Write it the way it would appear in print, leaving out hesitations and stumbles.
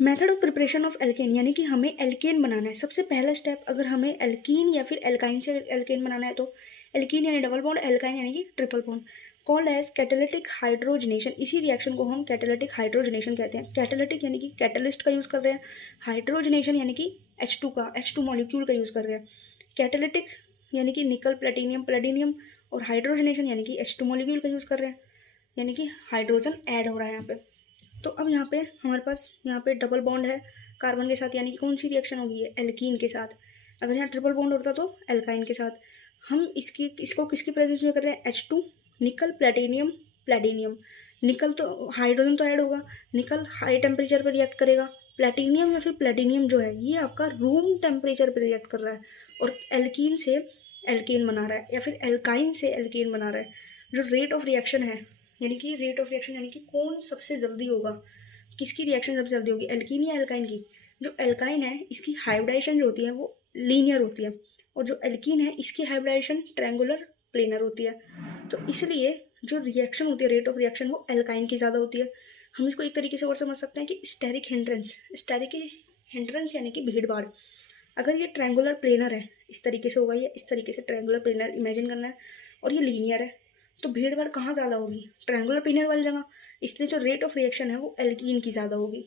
Method of preparation of alkene, यानी कि हमें एल्केन बनाना है। सबसे पहला स्टेप, अगर हमें एल्कीन या फिर एल्काइन से एल्केन बनाना है तो एल्कीन यानी डबल बॉन्ड, एल्काइन यानी कि triple bond, called as catalytic hydrogenation. इसी रिएक्शन को हम कैटालिटिक हाइड्रोजनेशन कहते हैं। कैटालिटिक यानी कि कैटलिस्ट का यूज़ कर रहे हैं, हाइड्रोजनेशन यानी कि H2 मॉलिक्यूल का यूज़ कर रहे हैं। कैटालिटिक यानी कि निकल प्लेटिनियम प्लेटिनियम, और हाइड्रोजनेशन यानी कि H2 मॉलिक्यूल का यूज़ कर रहे हैं, यानी कि हाइड्रोजन ऐड हो रहा है यहाँ पे। तो अब यहाँ पे हमारे पास यहाँ पे डबल बॉन्ड है कार्बन के साथ, यानी कि कौन सी रिएक्शन होगी है, एल्कीन के साथ। अगर यहाँ ट्रिपल बॉन्ड होता तो एल्काइन के साथ। हम इसको किसकी प्रेजेंस में कर रहे हैं, H2 निकल प्लेटिनियम प्लेटिनियम। निकल तो हाइड्रोजन तो ऐड होगा, निकल हाई टेम्परेचर पर रिएक्ट करेगा, प्लेटिनियम या फिर प्लेटिनियम जो है ये आपका रूम टेम्परेचर पर रिएक्ट कर रहा है और एल्कीन से एल्केन बना रहा है या फिर एल्काइन से एल्केन बना रहा है। जो रेट ऑफ रिएक्शन है, यानी कि रेट ऑफ रिएक्शन यानी कि कौन सबसे जल्दी होगा, किसकी रिएक्शन सबसे जल्दी होगी, एल्कीन या एल्काइन की। जो एल्काइन है इसकी हाइब्रिडाइजेशन जो होती है वो लीनियर होती है, और जो एल्कीन है इसकी हाइब्रिडाइजेशन ट्रायंगुलर प्लेनर होती है। तो इसलिए जो रिएक्शन होती है, रेट ऑफ रिएक्शन, वो एल्काइन की ज़्यादा होती है। हम इसको एक तरीके से और समझ सकते हैं कि स्टेरिक हिंड्रेंस, स्टेरिक हिंड्रेंस यानी कि भीड़ भाड़। अगर ये ट्रायंगुलर प्लेनर है, इस तरीके से होगा, या इस तरीके से ट्रायंगुलर प्लेनर इमेजिन करना है, और ये लीनियर है, तो भीड़ भाड़ कहाँ ज़्यादा होगी, ट्रायंगुलर प्लेनर वाली जगह। इसलिए जो रेट ऑफ रिएक्शन है वो एल्कीन की ज़्यादा होगी।